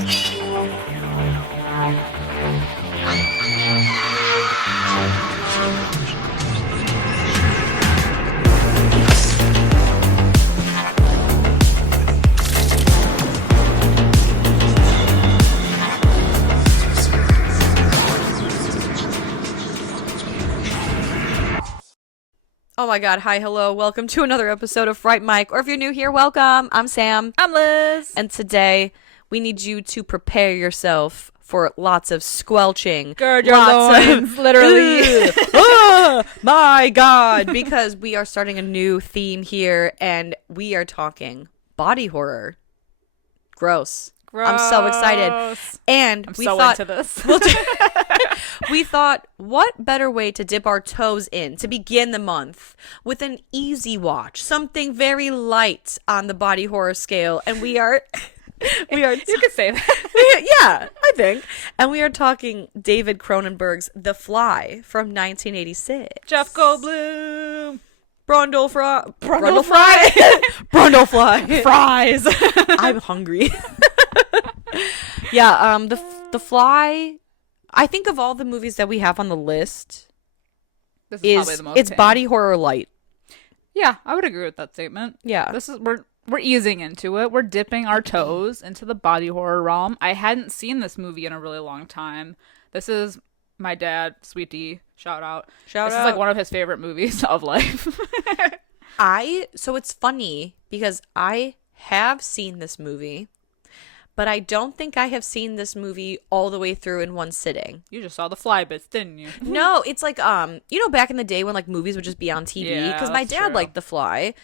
Oh my god, hi, hello, welcome to another episode of Fright Mic, or if you're new here, welcome. I'm Sam. I'm Liz. And today, we need you to prepare yourself for lots of squelching. Gird your loins, literally. Oh my god, because we are starting a new theme here, and we are talking body horror. Gross. I'm so excited. And I'm we so thought, into this. we thought, what better way to dip our toes in to begin the month with an easy watch, something very light on the body horror scale, and we are You could say that. yeah, I think. And we are talking David Cronenberg's The Fly from 1986. Jeff Goldblum. Brundlefly. Fries. I'm hungry. Yeah, the Fly, I think of all the movies that we have on the list, This is probably the most it's tame. body horror light. Yeah, I would agree with that statement. Yeah. This is we're easing into it. We're dipping our toes into the body horror realm. I hadn't seen this movie in a really long time. This is my dad, Sweetie, shout out. This is like one of his favorite movies of life. So it's funny because I have seen this movie, but I don't think I have seen this movie all the way through in one sitting. You just saw the fly bits, didn't you? No, it's like back in the day when like movies would just be on TV, because my that's dad true. liked The Fly.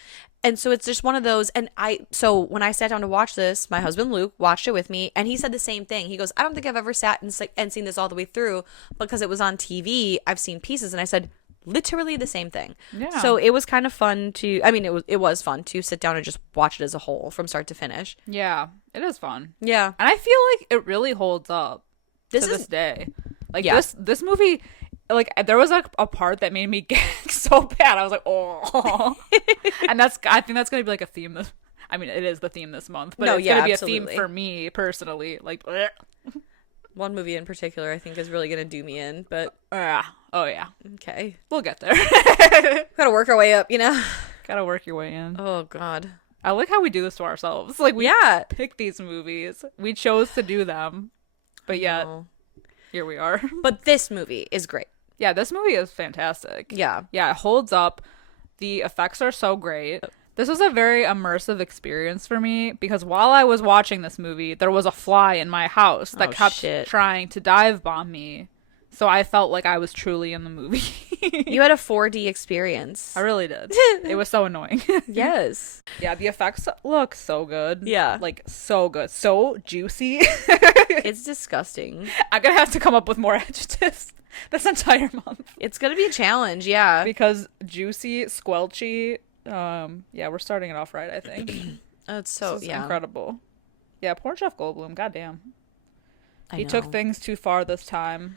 And so it's just one of those, and so when I sat down to watch this, my husband Luke watched it with me, and he said the same thing. He goes, I don't think I've ever sat and seen this all the way through, because it was on TV, I've seen pieces. And I said, literally the same thing. Yeah. So it was kind of fun it was fun to sit down and just watch it as a whole from start to finish. Yeah, it is fun. Yeah. And I feel like it really holds up to this day. Like, Yeah. this movie, like, there was like a part that made me gag so bad. I was like, oh. And I think that's going to be like a theme. It is the theme this month. But it's going to be absolutely. a theme for me personally. Like, bleh. One movie in particular I think is really going to do me in, but Oh, yeah. okay. We'll get there. Gotta work our way up, you know? Gotta work your way in. Oh, God. I like how we do this to ourselves. Like, we Yeah. pick these movies. We chose to do them. But yet, No. here we are. But this movie is great. Yeah, this movie is fantastic. Yeah. Yeah, it holds up. The effects are so great. This was a very immersive experience for me because while I was watching this movie, there was a fly in my house that kept trying to dive bomb me. So I felt like I was truly in the movie. You had a 4D experience. I really did. It was so annoying. Yes. Yeah, the effects look so good. Yeah. Like, so good. So juicy. It's disgusting. I'm gonna have to come up with more adjectives this entire month. It's gonna be a challenge, yeah. Because juicy, squelchy, yeah, we're starting it off right, I think. It's so, This is yeah. incredible. Yeah, poor Jeff Goldblum, goddamn. I He know. took things too far this time.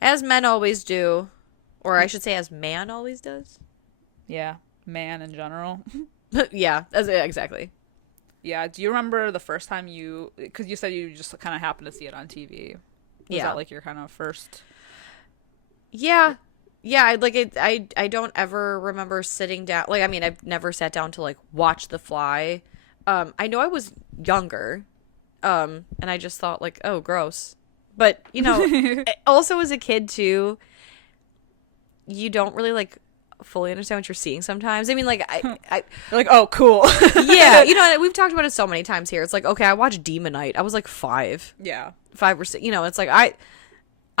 As men always do. Or I should say as man always does. Yeah, man in general. Yeah, exactly. Yeah, do you remember the first time because you said you just kind of happened to see it on TV. Was that like your kind of first? Yeah. Yeah, I don't ever remember sitting down. Like, I mean, I've never sat down to, like, watch The Fly. I know I was younger, and I just thought, like, oh, gross. But, you know, also as a kid, too, you don't really, like, fully understand what you're seeing sometimes. I mean, like, I You're like, oh, cool. yeah, you know, we've talked about it so many times here. It's like, okay, I watched Demon Knight. I was, like, 5 Yeah. or 6. You know, it's like,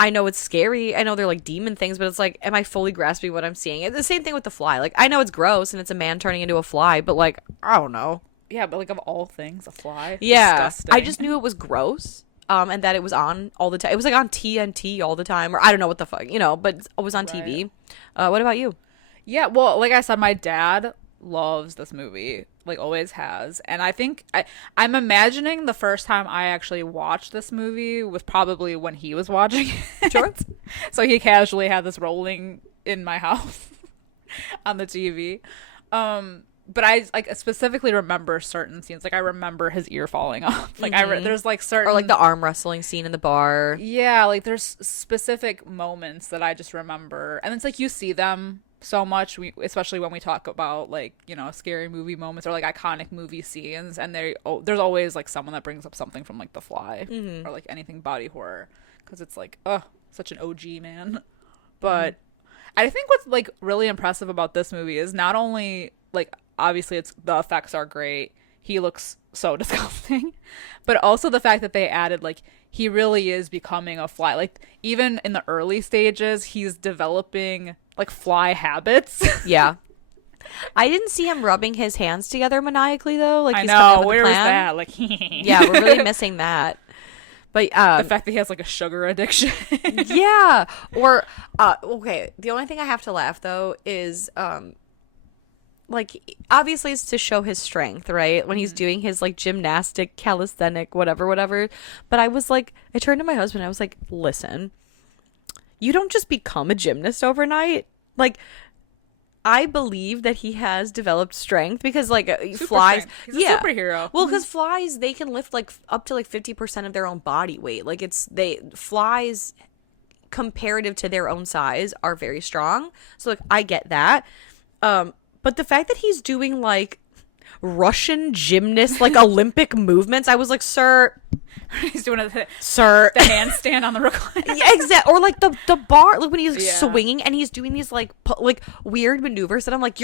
I know it's scary. I know they're like demon things, but it's like, am I fully grasping what I'm seeing? It's the same thing with The Fly. Like, I know it's gross and it's a man turning into a fly, but like, I don't know. Yeah, but like of all things, a fly. Yeah. Disgusting. I just knew it was gross. And that it was on all the time. It was like on TNT all the time, or I don't know what the fuck, you know, but it was on TV. What about you? Yeah, well, like I said, my dad loves this movie, like always has, and I think I'm imagining the first time I actually watched this movie was probably when he was watching it. Sure. So he casually had this rolling in my house on the TV. but I like specifically remember certain scenes. Like I remember his ear falling off. Like there's like certain, or like the arm wrestling scene in the bar. Yeah, like there's specific moments that I just remember, and it's like you see them so much, especially when we talk about like, you know, scary movie moments or like iconic movie scenes, and there's always like someone that brings up something from like The Fly or like anything body horror, because it's like, oh, such an OG, man. But I think what's like really impressive about this movie is not only like, obviously it's the effects are great, he looks so disgusting, but also the fact that they added like he really is becoming a fly. Like even in the early stages, he's developing like fly habits. Yeah. I didn't see him rubbing his hands together maniacally though. Like I he's know, where was that? Like yeah, we're really missing that. But the fact that he has like a sugar addiction. Yeah. Or okay, the only thing I have to laugh though is like obviously it's to show his strength, right? When he's doing his like gymnastic, calisthenic, whatever. But I was like, I turned to my husband, I was like, listen, you don't just become a gymnast overnight. Like, I believe that he has developed strength because like flies, he's a superhero. Well, because flies, they can lift like up to like 50% of their own body weight. Like flies comparative to their own size are very strong. So like I get that. But the fact that he's doing like Russian gymnast, like Olympic movements, I was like, sir. He's doing the handstand on the recliner. Yeah, exactly. Or like the bar, like when he's like, swinging and he's doing these like weird maneuvers that I'm like,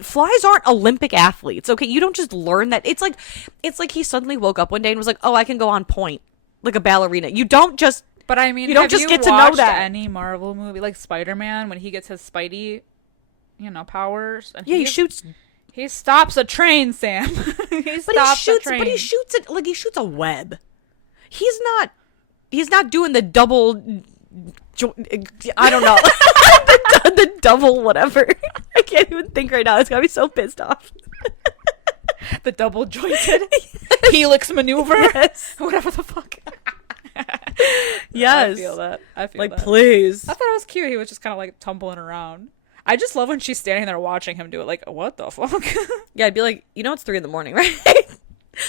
flies aren't Olympic athletes. Okay, you don't just learn that. It's like he suddenly woke up one day and was like, oh, I can go on point like a ballerina. You don't just. But I mean, you don't just get to know that. Any Marvel movie like Spider-Man when he gets his Spidey, you know, powers? And he shoots. He stops a train, Sam. He shoots it like he shoots a web. He's not doing the double. I don't know. the double whatever. I can't even think right now. It's got me so pissed off. The double jointed helix maneuver. Yes. Whatever the fuck. Yes. I feel that. Like, please. I thought it was cute. He was just kind of like tumbling around. I just love when she's standing there watching him do it. Like, what the fuck? Yeah, I'd be like, you know, it's 3 a.m, right?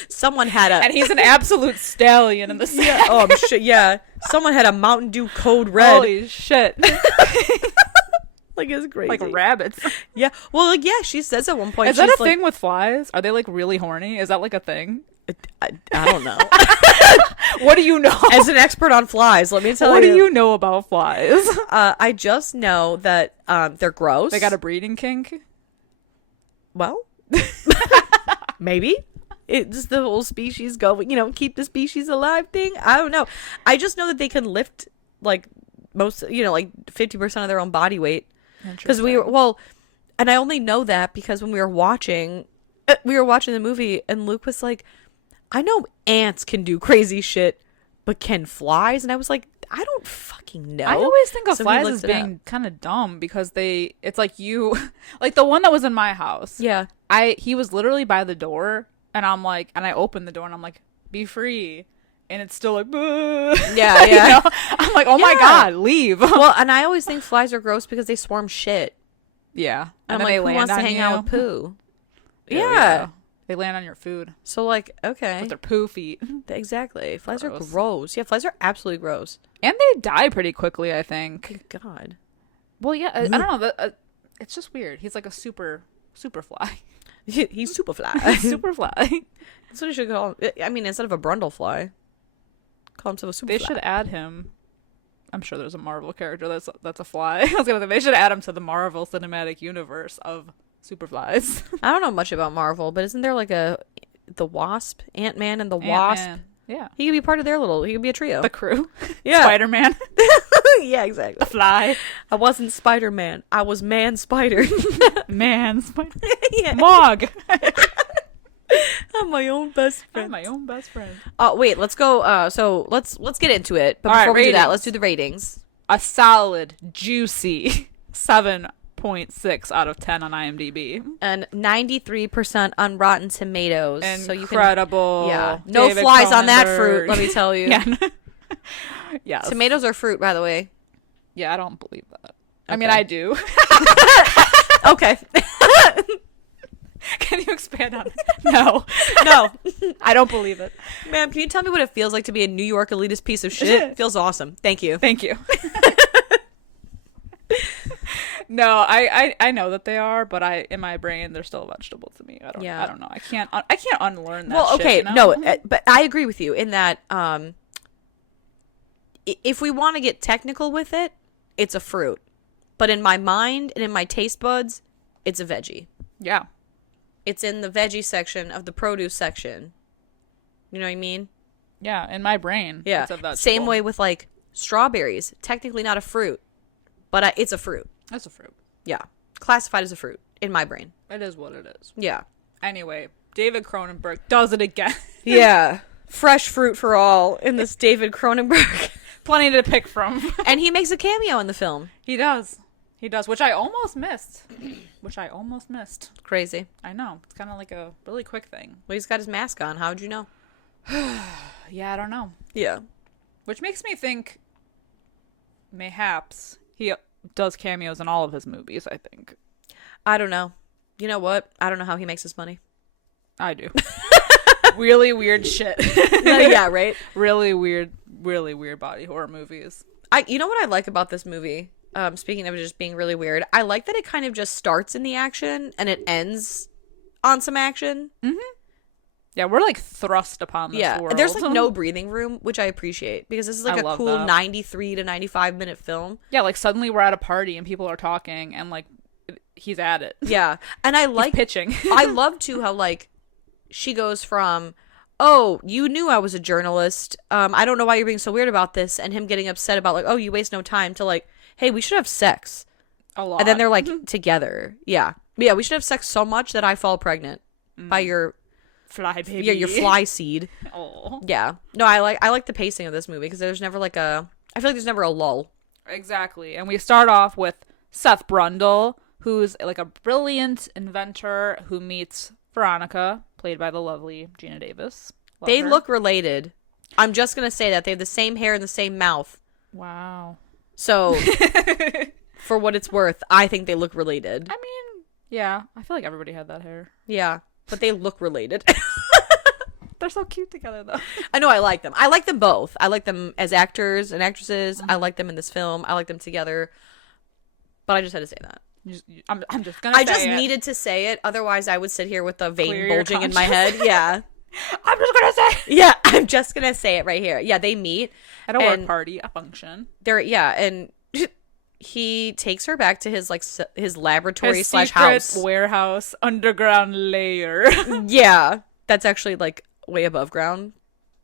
Someone had and he's an absolute stallion in the set. Yeah. Oh shit! Yeah, someone had a Mountain Dew Code Red. Holy shit! Like it's crazy. Like rabbits. Yeah. Well, like yeah, she says at one point. Is that a thing with flies? Are they like really horny? Is that like a thing? I don't know. What do you know? As an expert on flies, let me tell you. What do you know about flies? I just know that they're gross. They got a breeding kink. Well, maybe. It's the whole species going, you know, keep the species alive thing. I don't know. I just know that they can lift like most, you know, like 50% of their own body weight. Because and I only know that because when we were watching the movie and Luke was like, I know ants can do crazy shit, but can flies? And I was like, I don't fucking know. I always think of flies as being kind of dumb because it's like like the one that was in my house. Yeah. He was literally by the door. And I'm like, and I opened the door and I'm like, be free. And it's still like, yeah. You know? I'm like, oh my God, leave. Well, and I always think flies are gross because they swarm shit. Yeah. And I'm like, who wants to hang out with poo? Yeah. They land on your food. So like, okay. With their poo feet. Exactly. Flies are gross. Yeah, flies are absolutely gross. And they die pretty quickly, I think. Good God. Well, yeah, I don't know. It's just weird. He's like a super fly. He's super fly. Super fly. That's what you should call him. I mean, instead of a Brundlefly, call himself a super fly. They should add him. I'm sure there's a Marvel character that's a fly. I was gonna say they should add him to the Marvel Cinematic Universe of superflies. I don't know much about Marvel, but isn't there like the Wasp, Ant-Man, and the Wasp? Yeah, he could be part of he could be a trio. The crew. Yeah, Spider-Man. Yeah, exactly. The Fly. I wasn't Spider-Man. I was Man Spider. Man Spider. Yeah. Mog. I'm my own best friend. I'm my own best friend. Wait, let's go. So let's get into it. But before we do that, let's do the ratings. A solid, juicy 7.6 out of 10 on IMDb. And 93% on Rotten Tomatoes. Incredible. Yeah. No David flies Cronenberg. On that fruit, let me tell you. Yeah. Yes. Tomatoes are fruit, by the way. Yeah, I don't believe that. Okay. I mean, I do. Okay. Can you expand on it? No. No. I don't believe it. Ma'am, can you tell me what it feels like to be a New York elitist piece of shit? Feels awesome. Thank you. Thank you. No, I know that they are, but in my brain they're still a vegetable to me. I don't know. I can't unlearn that. Well, okay, shit, you know? No, but I agree with you in that if we want to get technical with it, it's a fruit. But in my mind and in my taste buds, it's a veggie. Yeah. It's in the veggie section of the produce section. You know what I mean? Yeah, in my brain. Yeah. It's a vegetable. Same way with like strawberries. Technically not a fruit, but it's a fruit. It's a fruit. Yeah. Classified as a fruit in my brain. It is what it is. Yeah. Anyway, David Cronenberg does it again. Yeah. Fresh fruit for all in this David Cronenberg. Plenty to pick from. And he makes a cameo in the film. He does, which I almost missed. Crazy. I know. It's kind of like a really quick thing. Well, he's got his mask on. How'd you know? Yeah, I don't know. Yeah. Which makes me think mayhaps he does cameos in all of his movies, I think. I don't know. You know what? I don't know how he makes his money. I do. Really weird shit. Yeah, right? Really weird body horror movies. You know what I like about this movie? Speaking of just being really weird, I like that it kind of just starts in the action and it ends on some action. Mm-hmm. Yeah, we're like thrust upon this world. There's like no breathing room, which I appreciate because this is like a cool 93 to 95 minute film. Yeah, like suddenly we're at a party and people are talking and like he's at it. Yeah, and I like he's pitching. I love too how like she goes from, oh, you knew I was a journalist. I don't know why you're being so weird about this, and him getting upset about like, oh, you waste no time, to like, hey, we should have sex. A lot. And then they're like together. Yeah, we should have sex so much that I fall pregnant by your fly baby. Your fly seed. Oh. Yeah. No, I like the pacing of this movie because there's never like I feel like there's never a lull. Exactly. And we start off with Seth Brundle, who's like a brilliant inventor who meets Veronica, played by the lovely Gina Davis. They look related. I'm just going to say that. They have the same hair and the same mouth. Wow. So, for what it's worth, I think they look related. I mean, yeah. I feel like everybody had that hair. Yeah. But they look related. They're so cute together, though. I know, I like them. I like them both. I like them as actors and actresses. I like them in this film. I like them together. But I just had to say that. I'm just gonna say I just it. needed to say it. Otherwise, I would sit here with the vein bulging in my head. Yeah. I'm just gonna say it. Yeah, I'm just gonna say it right here. Yeah, they meet. At a work party, a function. And he takes her back to his his laboratory his / house. Warehouse, underground layer. Yeah. That's actually like way above ground.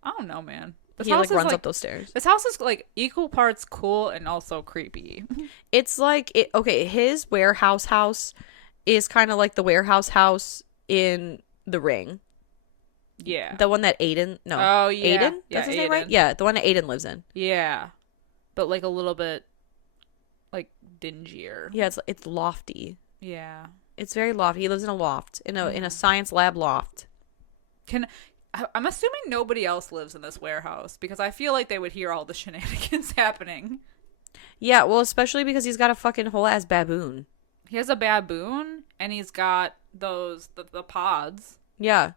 I don't know, man. He like runs up those stairs. This house is like equal parts cool and also creepy. It's like his warehouse house is kind of like the warehouse house in The Ring. Yeah. The one that Aiden Oh yeah. Aiden? That's his name, right? Yeah, the one that Aiden lives in. Yeah. But like a little bit like dingier. Yeah, it's lofty. Yeah. It's very lofty. He lives in a loft, in a science lab loft. I'm assuming nobody else lives in this warehouse because I feel like they would hear all the shenanigans happening. Yeah, well, especially because he's got a fucking whole ass baboon. He has a baboon and he's got those the pods. Yeah.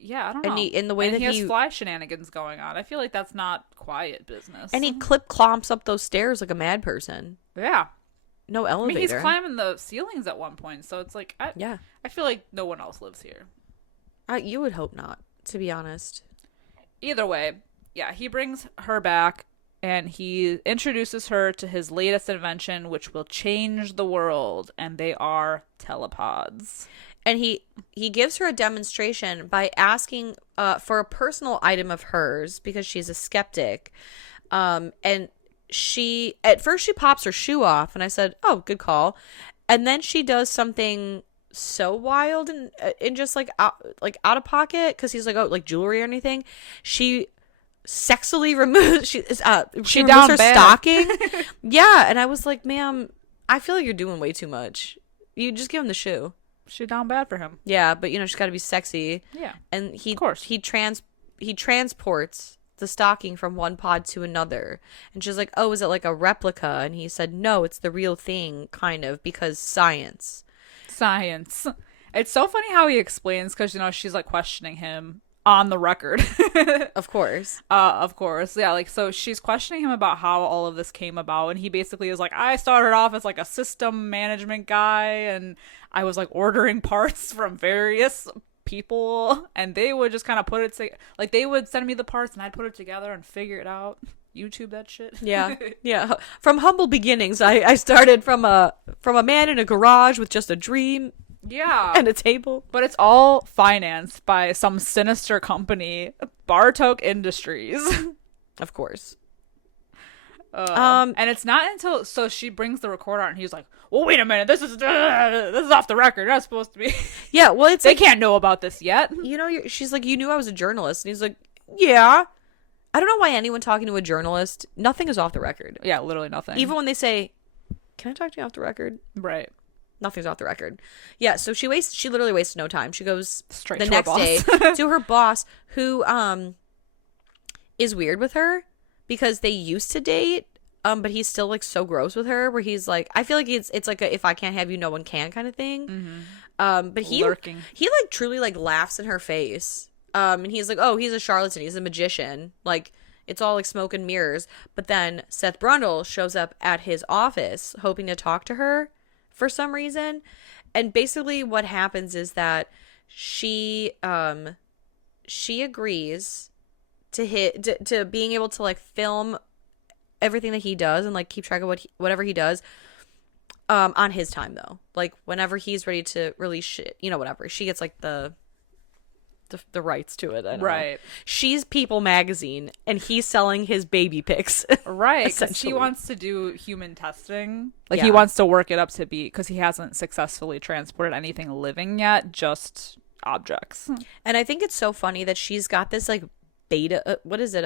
Yeah, I don't know. And he has fly shenanigans going on. I feel like that's not quiet business. And he clomps up those stairs like a mad person. Yeah. No elevator. I mean, he's climbing the ceilings at one point, so it's like I feel like no one else lives here. You would hope not, to be honest. Either way, yeah, he brings her back and he introduces her to his latest invention, which will change the world, and they are telepods. And he gives her a demonstration by asking for a personal item of hers because she's a skeptic. And at first she pops her shoe off, and I said, "Oh, good call." And then she does something so wild and just like out of pocket because he's like, oh, like jewelry or anything. She sexily removes she removes her stocking. Yeah, and I was like, ma'am, I feel like you're doing way too much. You just give him the shoe. She down bad for him. Yeah, but she's got to be sexy. Yeah, and of course he transports the stocking from one pod to another, and she's like, oh, is it like a replica? And he said, no, it's the real thing, kind of, because science. It's so funny how he explains, because, you know, she's like questioning him on the record. Of course. Yeah, like, so she's questioning him about how all of this came about, and he basically is like, I started off as like a system management guy, and I was like ordering parts from various people, and they would just kind of put it like, they would send me the parts and I'd put it together and figure it out. YouTube that shit. Yeah. From humble beginnings, I started from a man in a garage with just a dream. Yeah. And a table. But it's all financed by some sinister company, Bartok Industries. Of course. And it's not until, so she brings the recorder out and he's like, well, wait a minute, this is off the record. That's supposed to be. Yeah, well, it's they can't know about this yet. You know, she's like, you knew I was a journalist. And he's like, yeah. I don't know why anyone talking to a journalist, nothing is off the record. Yeah, literally nothing. Even when they say, can I talk to you off the record? Right. Nothing's off the record. Yeah, so she literally wastes no time. She goes straight the to next her day boss. to her boss, who is weird with her because they used to date, but he's still like so gross with her, where he's like, I feel like it's like a, if I can't have you, no one can kind of thing. Mm-hmm. But he like truly like laughs in her face. And he's like, oh, he's a charlatan, he's a magician, like it's all like smoke and mirrors. But then Seth Brundle shows up at his office hoping to talk to her for some reason, and basically what happens is that she agrees to being able to like film everything that he does and like keep track of whatever he does on his time, though, like whenever he's ready to release shit, you know, whatever, she gets like the rights to it. I don't know. She's People magazine and he's selling his baby pics. Right, because he wants to do human testing. Like, Yeah. he wants to work it up to be, because he hasn't successfully transported anything living yet, just objects. And I think it's so funny that she's got this like beta, what is it,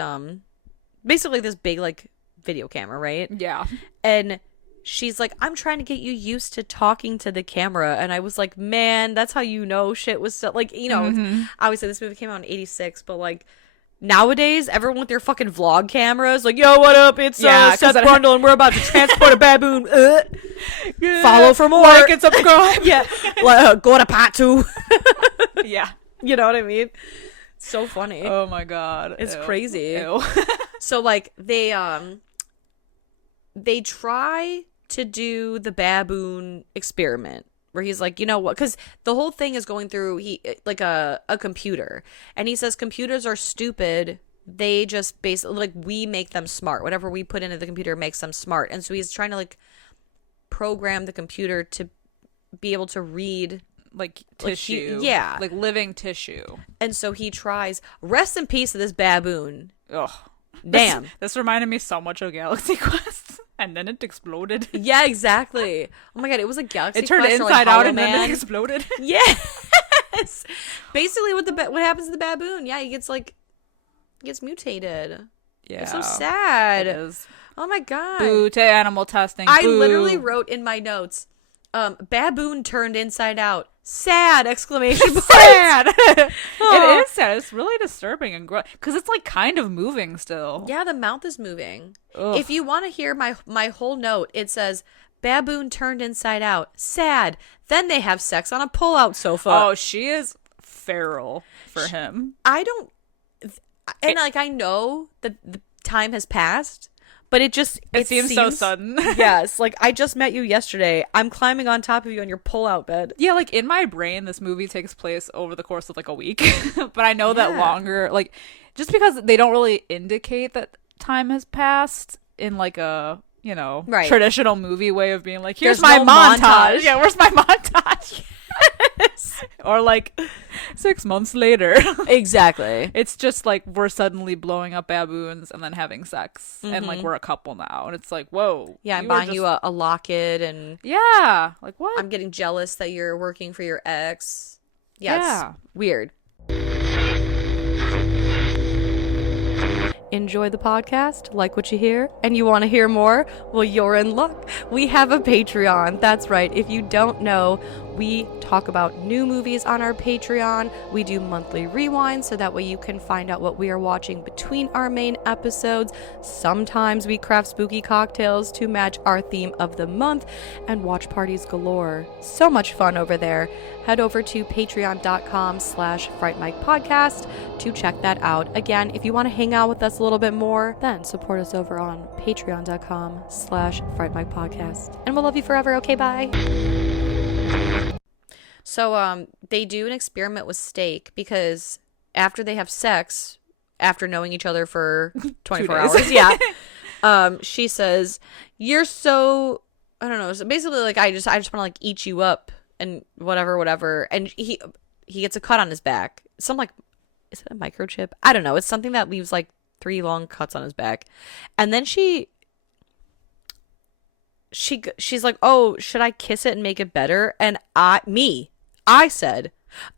basically this big like video camera, right? Yeah. And she's like, I'm trying to get you used to talking to the camera. And I was like, man, that's how you know shit was so, like, you know, obviously this movie came out in 86, but like nowadays everyone with their fucking vlog cameras, like, yo, what up, it's Seth Brundle and we're about to transport a baboon. Follow for more, like and subscribe. Yeah, go to part 2. Yeah, you know what I mean? So funny. Oh my god, it's ew. crazy. Ew. So like they try to do the baboon experiment where he's like, you know what, because the whole thing is going through like a computer, and he says computers are stupid, they just basically, like, we make them smart, whatever we put into the computer makes them smart. And so he's trying to like program the computer to be able to read like tissue, like living tissue. And so he tries. Rest in peace to this baboon. Ugh. Damn. This reminded me so much of Galaxy Quest, and then it exploded. Yeah, exactly. Oh my god, it was a Galaxy Quest. It turned inside out and then it exploded. Yes. Basically, what happens to the baboon? Yeah, he gets mutated. Yeah, it's so sad. It is. Oh my god. Boo to animal testing. I Boo. literally wrote in my notes, baboon turned inside out. Sad! Exclamation point. Sad. It is sad. It's really disturbing and because it's like kind of moving still. Yeah, the mouth is moving. Ugh. If you want to hear my whole note, it says baboon turned inside out. Sad. Then they have sex on a pull-out sofa. Oh, she is feral for him. I don't, and like I know that the time has passed. But it seems so sudden. Yes, like I just met you yesterday. I'm climbing on top of you on your pull-out bed. Yeah, like in my brain, this movie takes place over the course of like a week. But I know that longer, like just because they don't really indicate that time has passed in like a, you know, traditional movie way of being like, here's my montage. Yeah, where's my montage? Yes. Or like 6 months later. Exactly. It's just like we're suddenly blowing up baboons and then having sex. And like we're a couple now. And it's like, whoa. Yeah, I'm buying you a locket and... Yeah. Like what? I'm getting jealous that you're working for your ex. Yeah. It's weird. enjoy the podcast, like what you hear, and you want to hear more, well, you're in luck. We have a Patreon. That's right. If you don't know, we talk about new movies on our Patreon. We do monthly rewinds so that way you can find out what we are watching between our main episodes. Sometimes we craft spooky cocktails to match our theme of the month, and watch parties galore. So much fun over there. Head over to patreon.com/frightmicpodcast to check that out. Again, if you want to hang out with us a little bit more, then support us over on patreon.com/frightmicpodcast. And we'll love you forever. Okay, bye. So they do an experiment with steak because after they have sex, after knowing each other for 24 hours, she says, "You're so, I don't know." So basically, like, I just want to like eat you up and whatever. And he gets a cut on his back. Some like, is it a microchip? I don't know. It's something that leaves like 3 long cuts on his back. And then she's like, "Oh, should I kiss it and make it better?" And I said,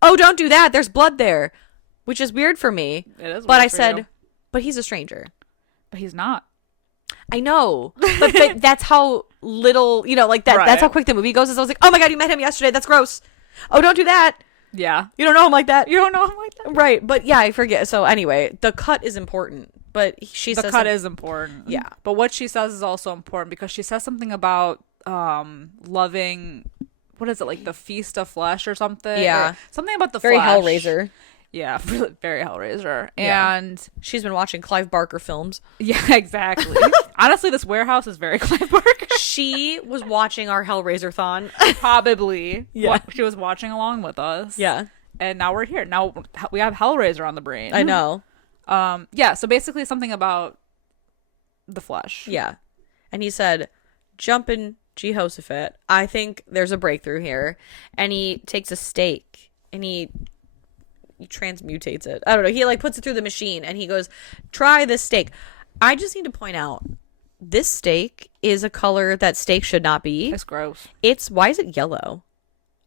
"Oh, don't do that. There's blood there," which is weird for me. It is. But I said, "But he's a stranger." But he's not. I know, but that's how little, like that. Right. That's how quick the movie goes. Is I was like, "Oh my God, you met him yesterday. That's gross. Oh, don't do that." Yeah. You don't know him like that. You don't know him like that. Right. But yeah, I forget. So anyway, the cut is important. But she says the cut is important. Yeah. But what she says is also important because she says something about loving, what is it, like the feast of flesh or something? Yeah. Or something about the very flesh. Hellraiser. Yeah, very Hellraiser. Yeah. And she's been watching Clive Barker films. Yeah, exactly. Honestly, this warehouse is very Clive Barker. She was watching our Hellraiser-thon. Probably. Yeah. She was watching along with us. Yeah. And now we're here. Now we have Hellraiser on the brain. I know. Yeah, so basically something about the flesh. Yeah. And he said, "Jumpin' Jehoshaphat, I think there's a breakthrough here." And he takes a steak and he transmutates it. I don't know. He like puts it through the machine and he goes, "Try this steak." I just need to point out, this steak is a color that steak should not be. It's gross. Why is it yellow?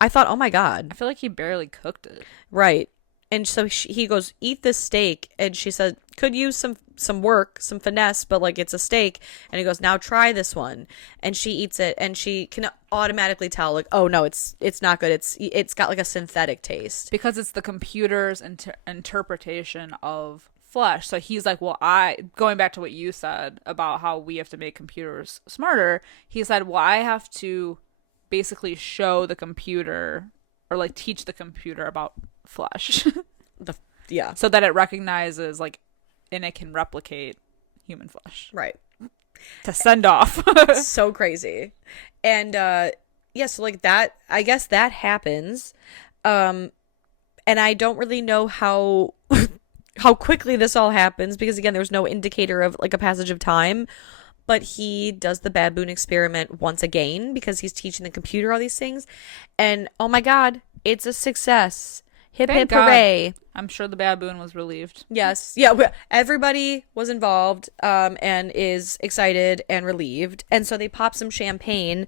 I thought, oh my God. I feel like he barely cooked it. Right. And so he goes, "Eat this steak." And she said, "Could use some work, some finesse, but like it's a steak." And he goes, "Now try this one." And she eats it and she can automatically tell, like, oh no, it's not good. It's got like a synthetic taste. Because it's the computer's interpretation of flesh. So he's like, well, going back to what you said about how we have to make computers smarter, he said, well, I have to basically show the computer or like teach the computer about flesh. Yeah. So that it recognizes like, and it can replicate human flesh. Right. To send off. So crazy. And so like that, I guess that happens. And I don't really know how quickly this all happens because again, there's no indicator of like a passage of time. But he does the baboon experiment once again because he's teaching the computer all these things. And oh my God, it's a success. Hip hip hooray. I'm sure the baboon was relieved. Yes. Yeah. Everybody was involved and is excited and relieved. And so they pop some champagne.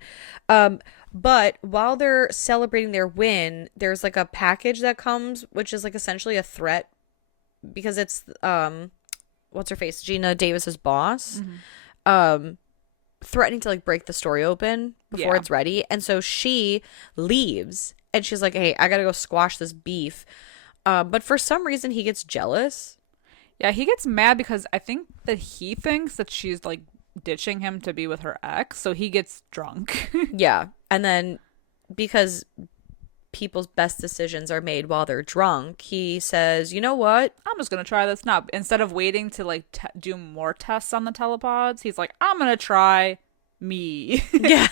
But while they're celebrating their win, there's like a package that comes, which is like essentially a threat because it's, what's her face? Gina Davis's boss. Mm-hmm. Threatening to like break the story open before it's ready. And so she leaves and she's like, "Hey, I gotta go squash this beef." But for some reason he gets jealous. Yeah, he gets mad because I think that he thinks that she's like ditching him to be with her ex, so he gets drunk. Yeah. And then because people's best decisions are made while they're drunk, he says, "You know what? I'm just gonna try this now." Instead of waiting to like do more tests on the telepods, he's like, "I'm gonna try me." Yeah.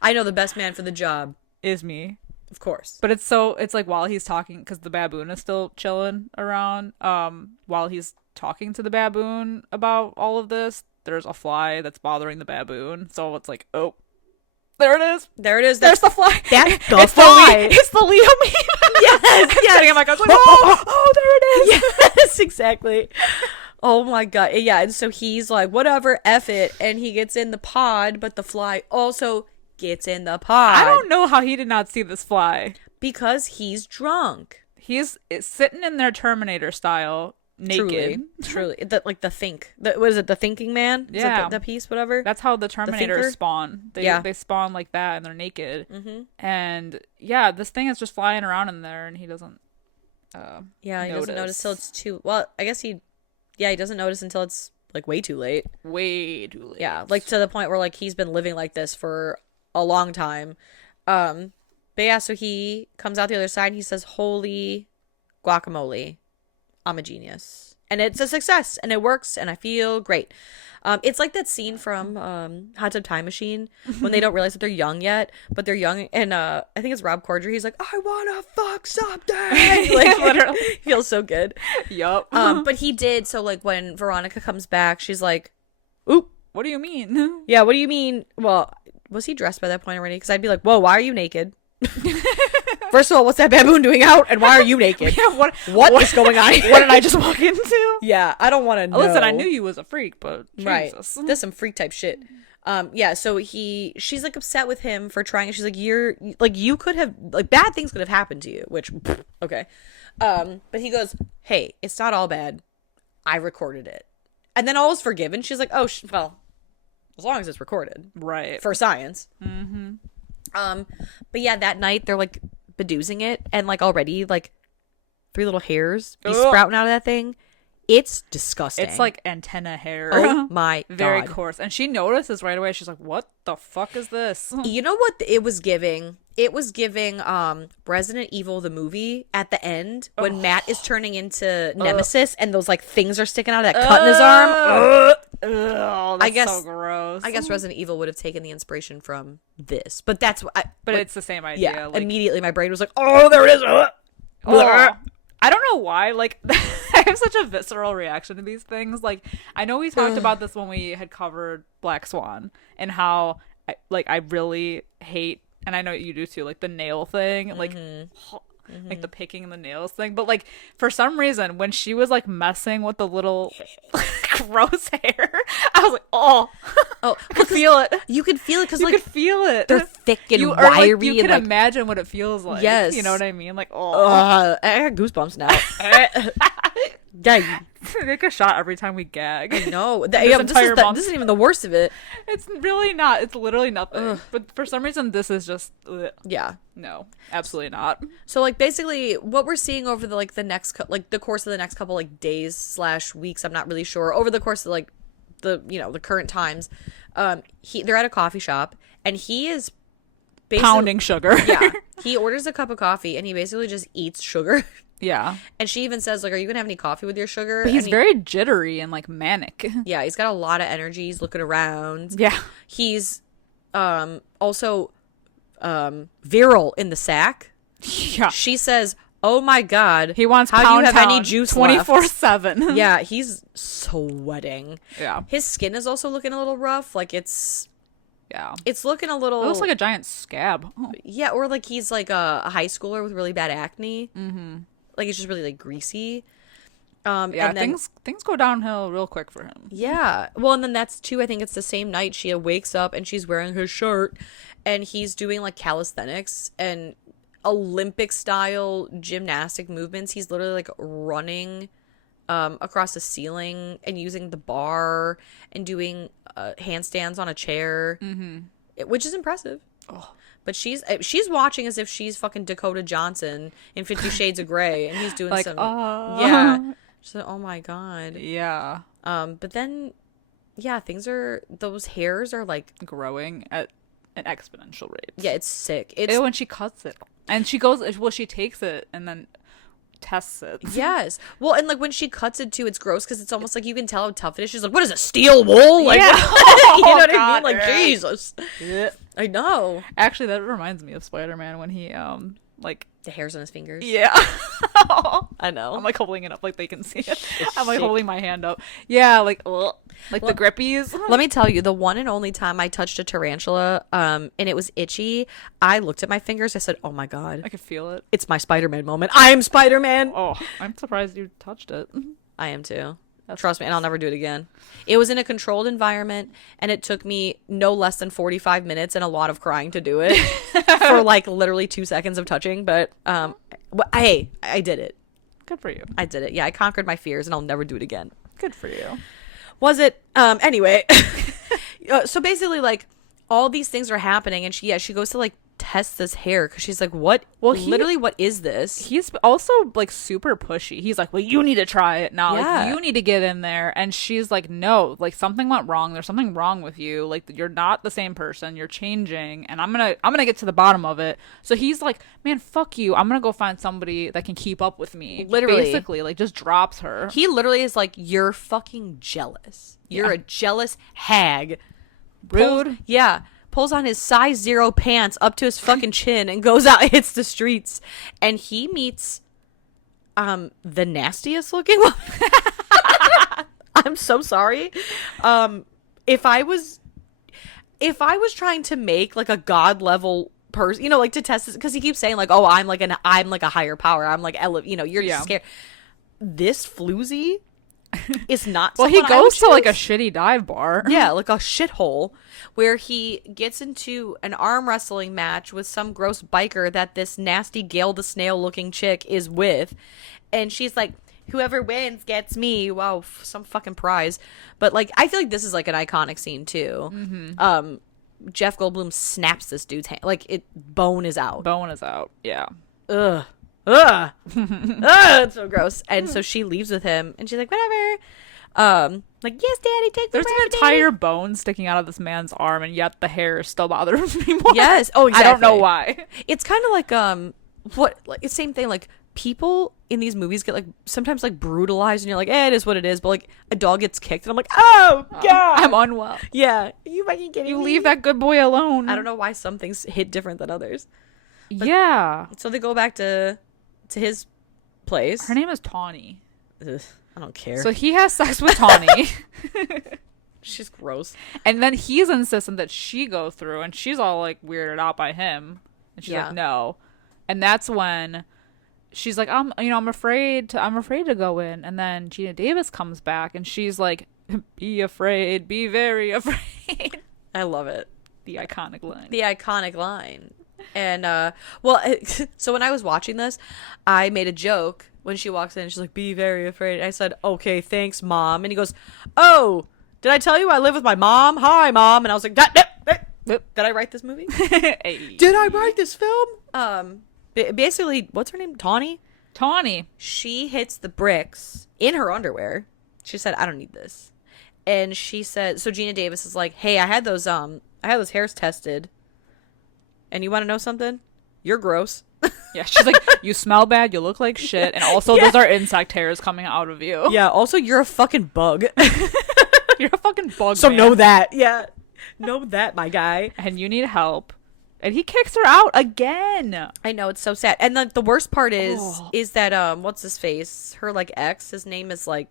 I know the best man for the job is me. Of course. But it's like while he's talking, because the baboon is still chilling around, while he's talking to the baboon about all of this, there's a fly that's bothering the baboon. So it's like, oh, there it is. There it is. There's the fly. That's the fly. It's the Leo meme. Yes. Sitting in my couch like, oh, there it is. Yes, exactly. Oh my God. Yeah. And so he's like, whatever, F it. And he gets in the pod, but the fly also gets in the pod. I don't know how he did not see this fly. Because he's drunk. He's sitting in there Terminator style, naked. Truly. Was it the Thinking Man? Yeah. The piece, whatever? That's how the Terminators spawn. They spawn like that and they're naked. And yeah, this thing is just flying around in there and he doesn't he doesn't notice till it's too, well, I guess he doesn't notice until it's like way too late. Yeah, like to the point where like he's been living like this for a long time. But yeah, so he comes out the other side and he says, "Holy guacamole, I'm a genius." And it's a success and it works and I feel great. It's like that scene from Hot Tub Time Machine when they don't realize that they're young yet, but they're young. And I think it's Rob Corddry. He's like, "I want to fuck something." Like, literally, feels so good. Yup. But he did. So like when Veronica comes back, she's like, "Oop, what do you mean?" Yeah, what do you mean? Well, was he dressed by that point already? Because I'd be like, "Whoa, why are you naked?" First of all, what's that baboon doing out, and why are you naked? Yeah, what is going on? What did I just walk into? Yeah, I don't want to know. Listen, I knew you was a freak, but Jesus. Right, this is some freak type shit. Yeah, so she's like upset with him for trying. She's like, you could have, like, bad things could have happened to you, which okay. But he goes, "Hey, it's not all bad. I recorded it," and then all is forgiven. She's like, "Oh, well, as long as it's recorded, right, for science." But yeah, that night they're like bedoozing it, and like already like 3 little hairs be sprouting out of that thing. It's disgusting. It's like antenna hair. Oh my God. Very coarse. And she notices right away. She's like, "What the fuck is this?" You know what it was giving? It was giving Resident Evil the movie at the end when Matt is turning into Nemesis and those like things are sticking out of that cut in his arm. That's so gross. I guess Resident Evil would have taken the inspiration from this, but that's what. But it's the same idea. Yeah, like, immediately my brain was like, "Oh, there it is." I don't know why. Like, I have such a visceral reaction to these things. Like, I know we talked about this when we had covered Black Swan and how I really hate, and I know you do too, like the nail thing, like like the picking and the nails thing. But like for some reason, when she was like messing with the little gross hair, I was like, I could feel it. You could feel it because you like could feel it. they're thick and wiry. Like, you can imagine what it feels like. Yes, you know what I mean. Like, I got goosebumps now. Take a shot every time we gag. I know. This isn't even the worst of it. It's really not. It's literally nothing. Ugh. But for some reason, this is just yeah. No, absolutely not. So like basically, what we're seeing over the the course of the next couple like days / weeks, I'm not really sure. Over the course of like the current times, they're at a coffee shop and he is pounding sugar. Yeah, he orders a cup of coffee and he basically just eats sugar. Yeah. And she even says, like, "Are you going to have any coffee with your sugar?" But he's very jittery and, like, manic. Yeah, he's got a lot of energy. He's looking around. Yeah. He's also virile in the sack. Yeah. She says, "Oh, my God. He wants how do you have any juice 24/7. Yeah, he's sweating. Yeah. His skin is also looking a little rough. Like, it's looking a little... It looks like a giant scab. Oh. Yeah, or like he's like a high schooler with really bad acne. Mm-hmm. Like it's just really like greasy. Yeah, and then, things go downhill real quick for him. Yeah. Well, and then that's too, I think it's the same night she wakes up and she's wearing his shirt and he's doing like calisthenics and Olympic style gymnastic movements. He's literally like running across the ceiling and using the bar and doing handstands on a chair, which is impressive. Oh. But she's watching as if she's fucking Dakota Johnson in 50 Shades of Grey, and he's doing like, yeah. She's like, "Oh my God." Yeah. But then, yeah, those hairs are like growing at an exponential rate. Yeah, it's sick. It's when she cuts it, and she takes it and then tests it. Yes. Well, and like when she cuts it too, it's gross because it's almost like you can tell how tough it is. She's like, "What is it, steel wool?" Like, yeah. You know what I mean? Like, Jesus. Yeah. I know. Actually, that reminds me of Spider-Man when he like the hairs on his fingers. Yeah. I know. I'm like holding it up like they can see it. I'm like holding my hand up. Yeah, like the grippies. Let me tell you, the one and only time I touched a tarantula, and it was itchy, I looked at my fingers. I said, "Oh my God, I could feel it. It's my Spider-Man moment. I am Spider-Man." Oh, I'm surprised you touched it. I am too. Trust me, and I'll never do it again. It was in a controlled environment, and it took me no less than 45 minutes and a lot of crying to do it for like literally 2 seconds of touching. But hey, I did it. Good for you. I did it. Yeah, I conquered my fears, and I'll never do it again. Good for you. Was it? Anyway. So basically, like, all these things are happening, and she goes to, like, test this hair, because she's like, what? Well, literally, what is this? He's also, like, super pushy. He's like, well, you need to try it now. Yeah. Like, you need to get in there. And she's like, no, like, something went wrong. There's something wrong with you. Like, you're not the same person. You're changing, and I'm gonna get to the bottom of it. So he's like, man, fuck you. I'm gonna go find somebody that can keep up with me. Literally. Basically, like, just drops her. He literally is like, you're fucking jealous. You're a jealous hag. Rude. Pulls on his size 0 pants up to his fucking chin and goes out and hits the streets. And he meets the nastiest looking woman. I'm so sorry. If I was trying to make like a god level person, you know, like to test this, because he keeps saying like, oh, I'm like a higher power. I'm like, you know, you're just scared. This floozy is not. Well, he goes to like a shitty dive bar. Yeah, like a shithole, where he gets into an arm wrestling match with some gross biker that this nasty Gail the Snail looking chick is with, and she's like, whoever wins gets me. Wow, some fucking prize. But like, I feel like this is like an iconic scene too. Mm-hmm. Jeff Goldblum snaps this dude's hand, like bone is out. Bone is out. Yeah. Ugh. Ugh. Ugh, it's so gross. And so she leaves with him, and she's like, whatever. Like, yes, daddy, take There's an entire bone sticking out of this man's arm, and yet the hair still bothers me more. Yes. Oh, exactly. I don't know why. It's kind of like same thing. Like, people in these movies get like sometimes like brutalized, and you're like, it is what it is. But like, a dog gets kicked, and I'm like, oh god, I'm unwell. Yeah, you fucking kidding me? Leave that good boy alone. I don't know why some things hit different than others. But, yeah. So they go back to his place. Her name is Tawny. Ugh, I don't care. So he has sex with Tawny. She's gross. And then he's insistent that she go through, and she's all like weirded out by him. And she's like, no. And that's when she's like, I'm afraid to go in. And then Gina Davis comes back, and she's like, be afraid, be very afraid. I love it. The iconic line. And so when I was watching this, I made a joke when she walks in and she's like, be very afraid. I said, okay, thanks, Mom. And he goes, oh, did I tell you I live with my mom? Hi, Mom. And I was like, did I write this movie? Hey. Did I write this film? Basically, what's her name? Tawny. She hits the bricks in her underwear. She said, I don't need this. And she said, so Gina Davis is like, hey, I had those hairs tested. And you want to know something? You're gross. Yeah, she's like, you smell bad, you look like shit, and also those are insect hairs coming out of you. Yeah, also you're a fucking bug. You're a fucking bug, so man. Know that. Yeah. Know that, my guy. And you need help. And he kicks her out again. I know, it's so sad. And the worst part is that, what's his face? Her, like, ex, his name is, like,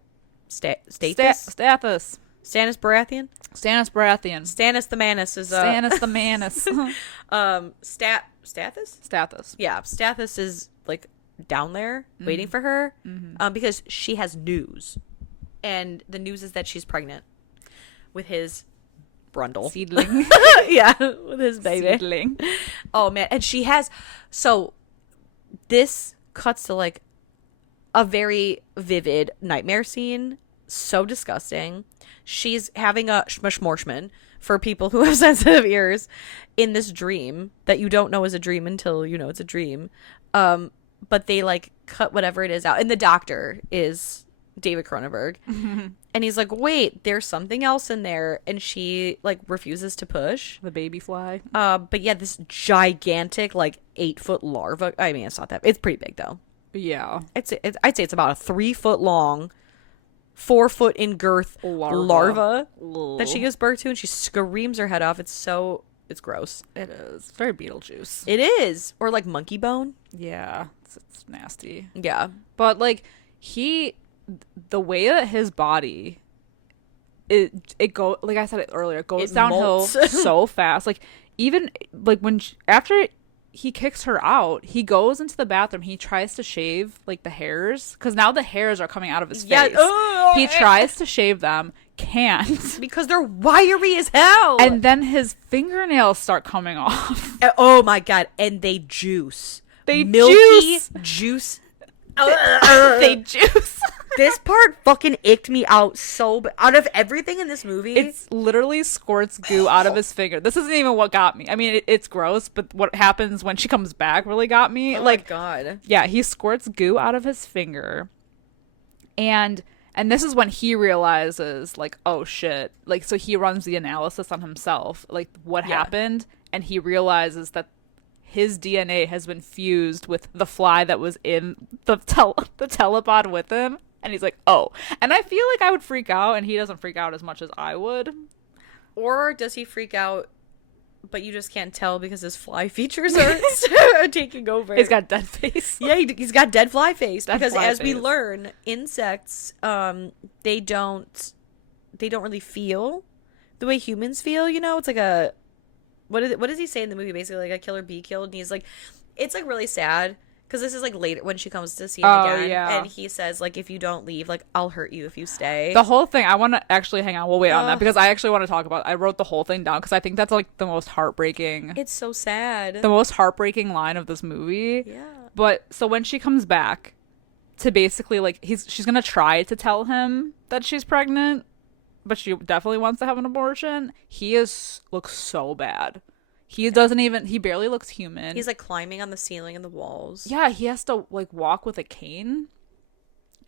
Stathis. Stannis Baratheon? Stannis the Manus is Stannis the Manus. Stathis? Yeah, Stathis is like down there waiting for her because she has news. And the news is that she's pregnant with his Brundle. Seedling. Yeah, with his baby. Seedling. Oh man, and she has this cuts to like a very vivid nightmare scene. So disgusting. She's having a schmushmorshman, for people who have sensitive ears, in this dream that you don't know is a dream until you know it's a dream. But they like cut whatever it is out. And the doctor is David Cronenberg. And he's like, wait, there's something else in there. And she like refuses to push. The baby fly. But yeah, this gigantic like 8-foot larva. I mean, it's not that. It's pretty big though. Yeah. I'd say it's about a 3-foot long, 4-foot in girth larva that she gives birth to, and she screams her head off. It's gross. It is. It's very Beetlejuice. It is. Or like monkey bone. Yeah. It's nasty. Yeah. But like the way that his body it go, like I said it earlier, it goes downhill so fast. Like even like after he kicks her out, he goes into the bathroom, he tries to shave like the hairs, because now the hairs are coming out of his face. He tries to shave them, can't, because they're wiry as hell, and then his fingernails start coming off. Oh my god. And they juice. Milky juice they juice. This part fucking icked me out so bad. Out of everything in this movie, it's literally squirts goo out of his finger. This isn't even what got me. I mean, it's gross, but what happens when she comes back really got me. Oh like, my God. Yeah, he squirts goo out of his finger, and this is when he realizes, like, oh shit. Like, so he runs the analysis on himself, like what happened, and he realizes that his DNA has been fused with the fly that was in the telepod with him. And he's like, oh. And I feel like I would freak out, and he doesn't freak out as much as I would. Or does he freak out, but you just can't tell because his fly features are taking over? He's got dead face. Yeah, he's got dead fly face. Because as we learn, insects, they don't really feel the way humans feel, you know? It's like a... What does he say in the movie? Basically, like, a killer bee killed. And he's like... It's, like, really sad. Because this is, like, later when she comes to see him again. Yeah. And he says, like, if you don't leave, like, I'll hurt you if you stay. The whole thing, I want to actually hang on. We'll wait on that. Because I actually want to talk about I wrote the whole thing down. Because I think that's, like, the most heartbreaking. It's so sad. The most heartbreaking line of this movie. Yeah. But, so when she comes back to basically, like, she's going to try to tell him that she's pregnant. But she definitely wants to have an abortion. He looks so bad. He barely looks human. He's like climbing on the ceiling and the walls. Yeah, he has to like walk with a cane.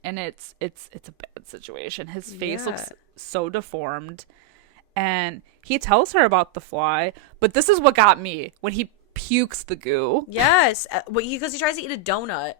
And it's a bad situation. His face looks so deformed. And he tells her about the fly, but this is what got me when he pukes the goo. Yes, because he tries to eat a donut,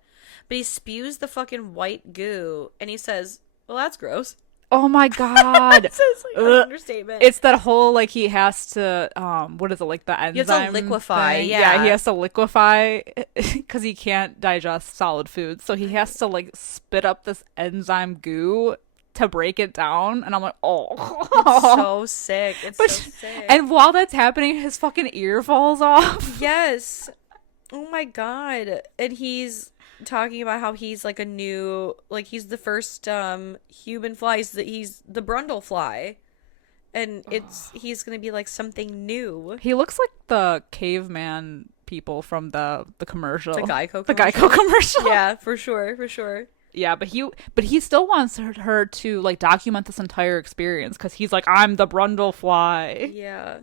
but he spews the fucking white goo and he says, "Well, that's gross." Oh my God. It's like an understatement. It's that whole, like, he has to, what is it, like, the enzyme You have to liquefy, thing? yeah. He has to liquefy because he can't digest solid food. So he has to, like, spit up this enzyme goo to break it down. And I'm like, oh. It's so sick. It's so sick. And while that's happening, his fucking ear falls off. Yes. Oh my God. And he's... talking about how he's like he's the first human fly. He's the Brundlefly, and he's gonna be like something new. He looks like the caveman people from the commercial, the Geico commercial. Yeah, for sure. Yeah, but he still wants her to like document this entire experience because he's like, I'm the Brundlefly. Yeah.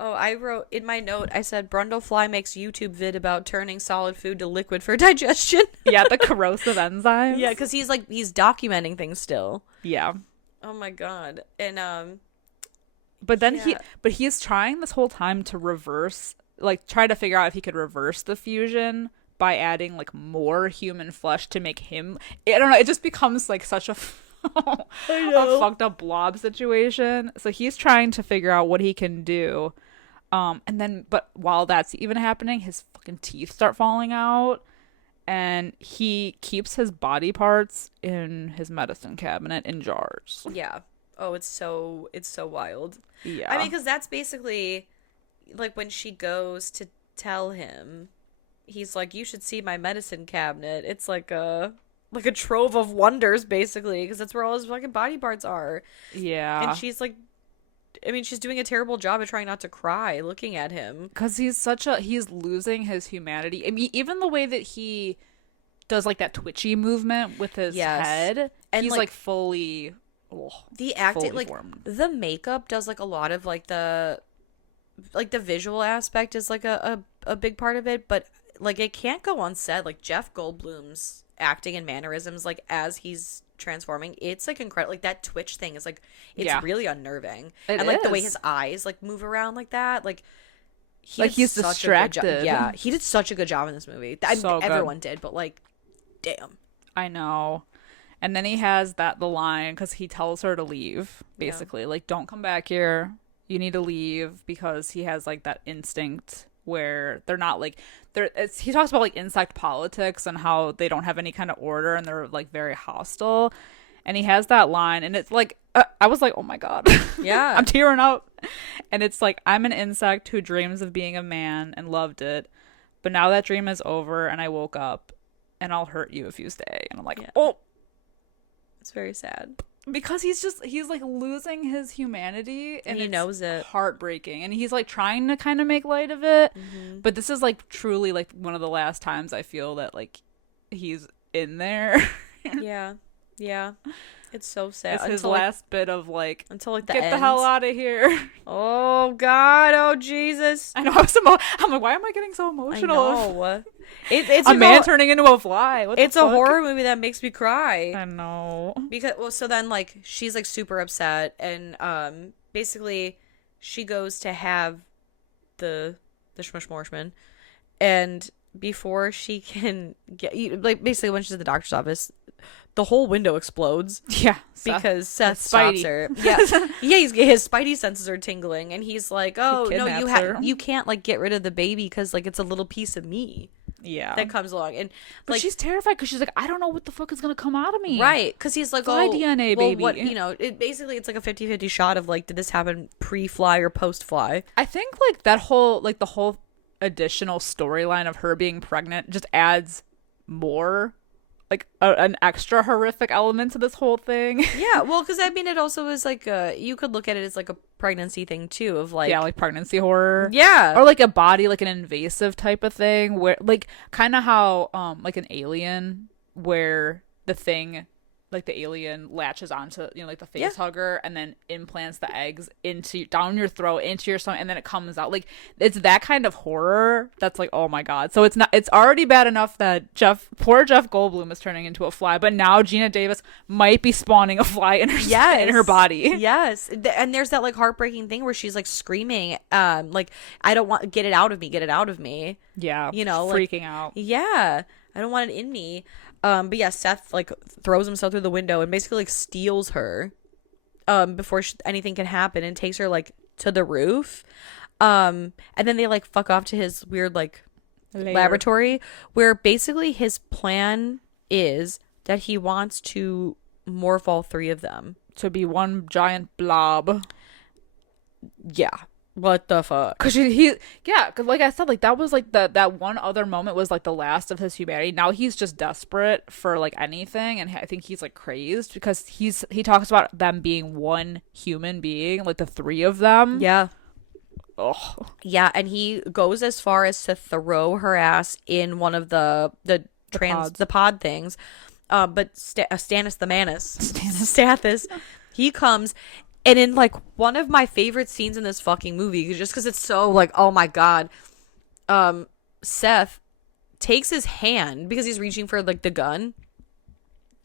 Oh, I wrote in my note, I said, Brundlefly makes YouTube vid about turning solid food to liquid for digestion. Yeah, the corrosive enzymes. Yeah, because he's documenting things still. Yeah. Oh my God. And, but then he's trying this whole time to try to figure out if he could reverse the fusion by adding, like, more human flesh to make him, I don't know, it just becomes, like, such a fucked up blob situation. So he's trying to figure out what he can do. But while that's even happening, his fucking teeth start falling out, and he keeps his body parts in his medicine cabinet in jars. Yeah. Oh, it's so wild. Yeah. I mean, because that's basically, like, when she goes to tell him, he's like, you should see my medicine cabinet. It's like a trove of wonders, basically, because that's where all his fucking body parts are. Yeah. And she's like, I mean, she's doing a terrible job of trying not to cry looking at him. Because he's losing his humanity. I mean, even the way that he does, like, that twitchy movement with his head, and he's, like fully... the acting, fully like, formed. the makeup does, like, a lot of, like, the visual aspect is, like, a big part of it, but, like, it can't go unsaid. Like, Jeff Goldblum's acting and mannerisms, like, as he's transforming, it's like incredible. Like, that twitch thing is like, it's really unnerving. And like the way his eyes like move around like that, like he's distracted. Yeah, he did such a good job in this movie. Everyone did, but like, damn. I know. And then he has the line because he tells her to leave, basically, like, don't come back here, you need to leave, because he has like that instinct where they're not like he talks about like insect politics and how they don't have any kind of order and they're like very hostile, and he has that line, and it's like I was like, oh my God. Yeah. I'm tearing up. And it's like, I'm an insect who dreams of being a man and loved it, but now that dream is over and I woke up, and I'll hurt you if you stay. And I'm like, oh, it's very sad. Because he's like losing his humanity, and he knows it. Heartbreaking, and he's like trying to kind of make light of it, but this is like truly like one of the last times I feel that like he's in there. Yeah. It's so sad. It's his last bit of like, until like the get the hell out of here. Oh God! Oh Jesus! I know. I'm like, why am I getting so emotional? I know. It's a man turning into a fly. It's a horror movie that makes me cry. I know. Because so then like she's like super upset, and basically she goes to have the shmushmorshman, and before she can get, like, basically when she's at the doctor's office, the whole window explodes. Yeah, because Seth stops her. Yeah, his spidey senses are tingling, and he's like, "Oh no, you can't like get rid of the baby because like it's a little piece of me." Yeah, that comes along, and but like she's terrified because she's like, "I don't know what the fuck is gonna come out of me." Right, because he's like, fly DNA, baby. What, it's like a 50-50 shot of like, did this happen pre-fly or post-fly? I think like the whole additional storyline of her being pregnant just adds more. Like an extra horrific element to this whole thing. Yeah, well, because I mean, it also is like you could look at it as like a pregnancy thing too, of like, yeah, like pregnancy horror. Yeah, or like a body, like an invasive type of thing, where like kind of how like an Alien, where the thing, like the alien latches onto, like the face hugger, and then implants the eggs down your throat, into your stomach, and then it comes out. Like, it's that kind of horror that's like, oh my God. So it's already bad enough that poor Jeff Goldblum is turning into a fly, but now Gina Davis might be spawning a fly in her body. Yes. And there's that like heartbreaking thing where she's like screaming, like, I don't want, get it out of me. Yeah. Freaking out. Yeah. I don't want it in me. But yeah, Seth like throws himself through the window and basically like steals her before anything can happen, and takes her like to the roof. And then they like fuck off to his weird like laboratory, where basically his plan is that he wants to morph all three of them to be one giant blob. Yeah. What the fuck? Because because like I said, like that was like that one other moment was like the last of his humanity. Now he's just desperate for like anything, and I think he's like crazed because he talks about them being one human being, like the three of them. Yeah. Oh. Yeah, and he goes as far as to throw her ass in one of the pod things. But Stannis the Manus, Stathis, he comes. And in, like, one of my favorite scenes in this fucking movie, just because it's so, like, oh my God, Seth takes his hand, because he's reaching for, like, the gun,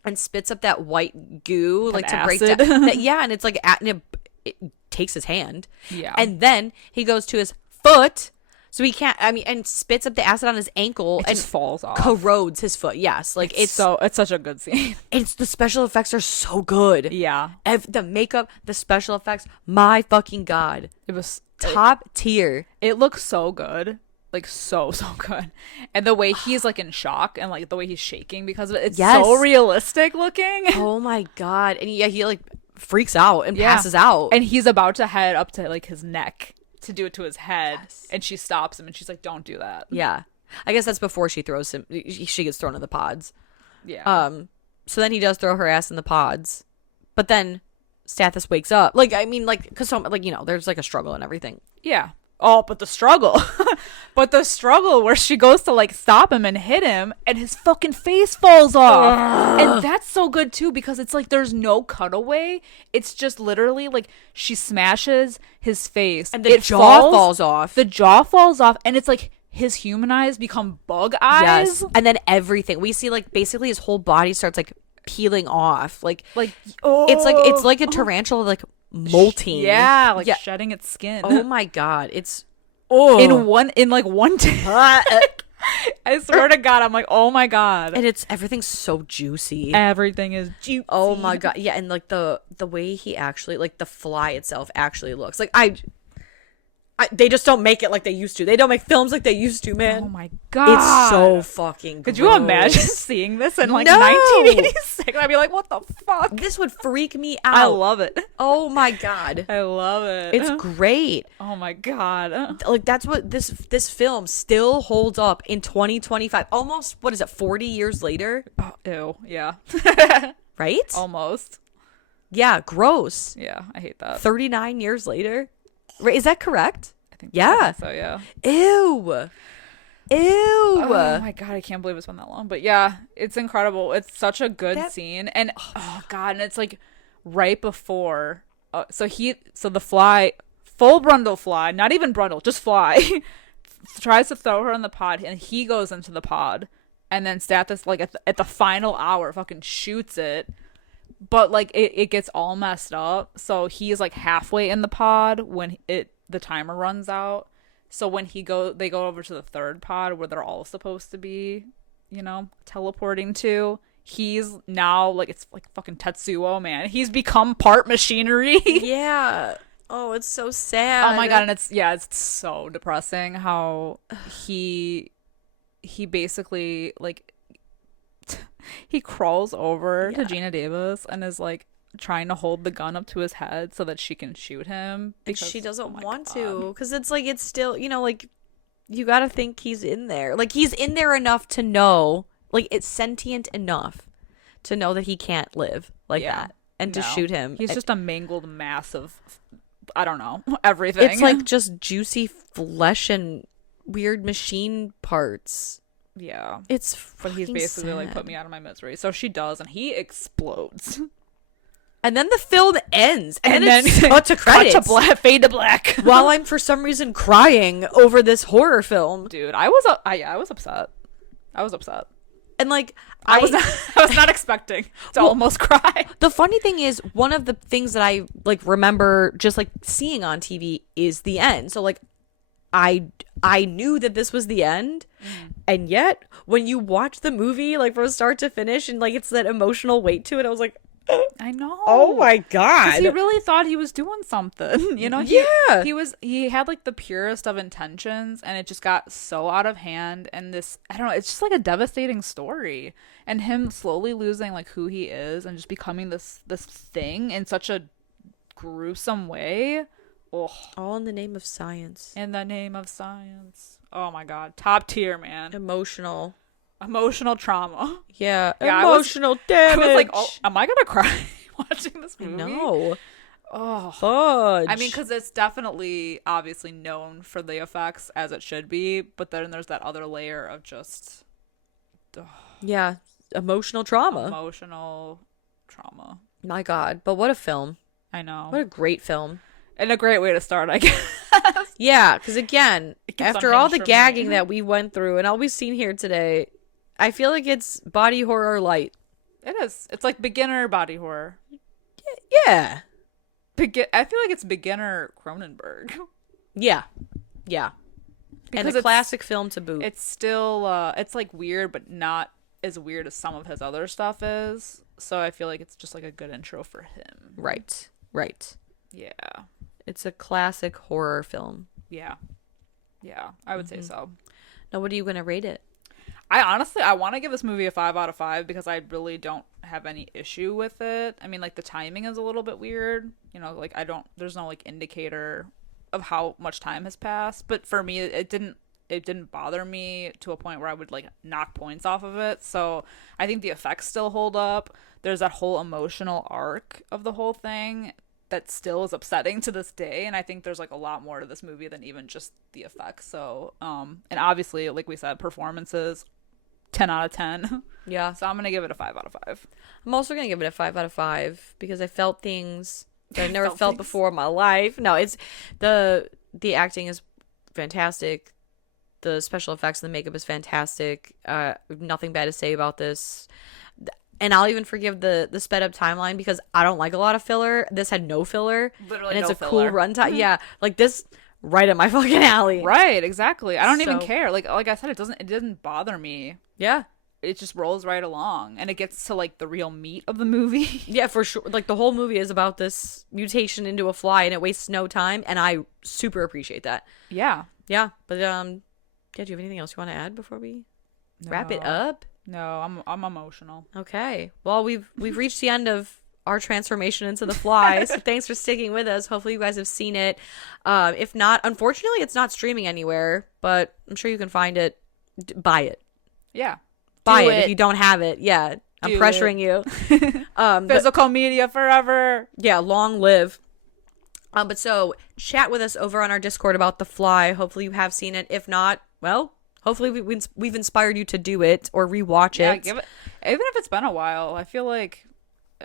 and spits up that white goo, like, to break down. Yeah, and it's, like, and it takes his hand. Yeah. And then he goes to his foot, so he can't, and spits up the acid on his ankle. It just falls off. Corrodes his foot, yes. Like, it's such a good scene. The special effects are so good. Yeah. The makeup, the special effects, my fucking God. It was top tier. It looks so good. Like, so good. And the way he's, like, in shock, and, like, the way he's shaking because of it. It's so realistic looking. Oh, my God. And, yeah, he, like, freaks out and passes out. And he's about to head up to, like, his neck to do it to his head, and she stops him, and she's like, don't do that. Yeah. I guess that's before she throws him. She gets thrown in the pods. Yeah. So then he does throw her ass in the pods. But then Stathis wakes up. Like, I mean, like, because, like, there's, like, a struggle and everything. Yeah. Oh, but the struggle. But the struggle where she goes to, like, stop him and hit him, and his fucking face falls off. And that's so good, too, because it's, like, there's no cutaway. It's just literally, like, she smashes his face. And the jaw falls off. The jaw falls off, and it's, like, his human eyes become bug eyes. Yes. And then everything. We see, like, basically his whole body starts, like, peeling off. Like it's like a tarantula, like, molting. Yeah, like shedding its skin. Oh my God, it's in one take. I swear to God, I'm like, oh my God. And everything's so juicy. Everything is juicy. Oh my God. Yeah, and like the way he actually, like, the fly itself actually looks like they just don't make it like they used to. They don't make films like they used to, man. Oh my God. It's so fucking gross. Could you imagine seeing this in 1986? I'd be like, what the fuck? This would freak me out. I love it. Oh my God. I love it. It's great. Oh my God. Like, that's what this film still holds up in 2025. Almost, what is it, 40 years later? Oh, ew. Yeah. Right? Almost. Yeah, gross. Yeah, I hate that. 39 years later? Right, is that correct? I think yeah. so, yeah. Ew. Oh my god, I can't believe it's been that long. But yeah, it's incredible. It's such a good scene. And oh god, and it's like right before so the fly, full Brundlefly, not even Brundle, just fly, tries to throw her in the pod, and he goes into the pod, and then Stathis like at the final hour fucking shoots it. But like it gets all messed up, so he's like halfway in the pod when the timer runs out. So when they go over to the third pod where they're all supposed to be, teleporting to, he's now like, it's like fucking Tetsuo, man. He's become part machinery. Yeah. Oh, it's so sad. Oh my god, and it's so depressing how he basically like he crawls over to Gina Davis and is like trying to hold the gun up to his head so that she can shoot him because she doesn't want to, because it's like, it's still, like, you gotta think he's in there, like he's in there enough to know, like it's sentient enough to know that he can't live like that, and to shoot him. He's just a mangled mass of, I don't know, everything. It's like just juicy flesh and weird machine parts. Yeah, but he's basically sad. Like, put me out of my misery. So she does, and he explodes. And then the film ends, and then it's cut to credits. Fade to black. While I'm for some reason crying over this horror film, dude, I was upset. I was upset, and like I was not expecting to almost cry. The funny thing is, one of the things that I like remember just like seeing on TV is the end. So like, I knew that this was the end, and yet when you watch the movie like from start to finish, and like it's that emotional weight to it, I was like, I know. Oh my god. He really thought he was doing something. He had like the purest of intentions, and it just got so out of hand. And this, I don't know, it's just like a devastating story. And him slowly losing like who he is and just becoming this thing in such a gruesome way. Oh. All in the name of science. In the name of science. Oh my god. Top tier, man. Emotional trauma. Yeah, emotional damage. I was like, oh, am I gonna cry watching this movie? No. Oh, fudge. I mean, because it's definitely obviously known for the effects, as it should be, but then there's that other layer of just emotional trauma. My god, but what a film. I know. What a great film. And a great way to start, I guess. Yeah, because again, after all the gagging that we went through and all we've seen here today, I feel like it's body horror light. It is. It's like beginner body horror. Yeah. I feel like it's beginner Cronenberg. Yeah. Because and a classic film to boot. It's still, it's like weird, but not as weird as some of his other stuff is. So I feel like it's just like a good intro for him. Right. Yeah. It's a classic horror film. Yeah, I would say so. Now, what are you going to rate it? I want to give this movie a 5 out of 5 because I really don't have any issue with it. I mean, like, the timing is a little bit weird. Like, there's no, like, indicator of how much time has passed. But for me, it didn't bother me to a point where I would, like, knock points off of it. So I think the effects still hold up. There's that whole emotional arc of the whole thing that still is upsetting to this day, and I think there's like a lot more to this movie than even just the effects. So and obviously, like we said, performances 10 out of 10. Yeah. So I'm gonna give it a 5 out of 5. I'm also gonna give it a 5 out of 5 because I felt things that I never felt before in my life. No, it's the acting is fantastic, the special effects and the makeup is fantastic. Nothing bad to say about this. And I'll even forgive the sped up timeline because I don't like a lot of filler. This had no filler. Literally, and it's no a filler. Cool runtime. Yeah, like this, right at my fucking alley. Right, exactly. I don't even care. Like I said, it didn't bother me. Yeah, it just rolls right along, and it gets to like the real meat of the movie. Yeah, for sure. Like the whole movie is about this mutation into a fly, and it wastes no time, and I super appreciate that. Yeah. But do you have anything else you want to add before we wrap it up? No, I'm emotional. Okay. Well, we've reached the end of our transformation into the fly. So thanks for sticking with us. Hopefully you guys have seen it. If not, unfortunately, it's not streaming anywhere, but I'm sure you can find it. Buy it. Yeah. Buy it if you don't have it. Yeah. I'm pressuring you. Physical media forever. Yeah. Long live. But so chat with us over on our Discord about The Fly. Hopefully you have seen it. If not, well, Hopefully we've inspired you to do it or rewatch it. Give it, even if it's been a while. I feel like,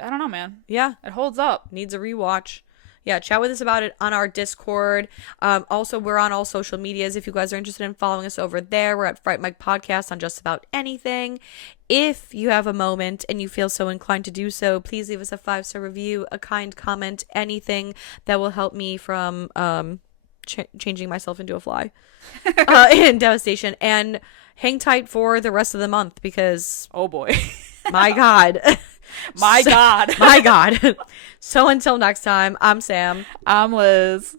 I don't know, man. Yeah, it holds up. Needs a rewatch. Yeah, chat with us about it on our Discord. Also, we're on all social medias. If you guys are interested in following us over there, we're at Fright Mic Podcast on just about anything. If you have a moment and you feel so inclined to do so, please leave us a 5-star review, a kind comment, anything that will help me from changing myself into a fly in devastation. And hang tight for the rest of the month because... oh, boy. My God. My God. My God. So until next time, I'm Sam. I'm Liz.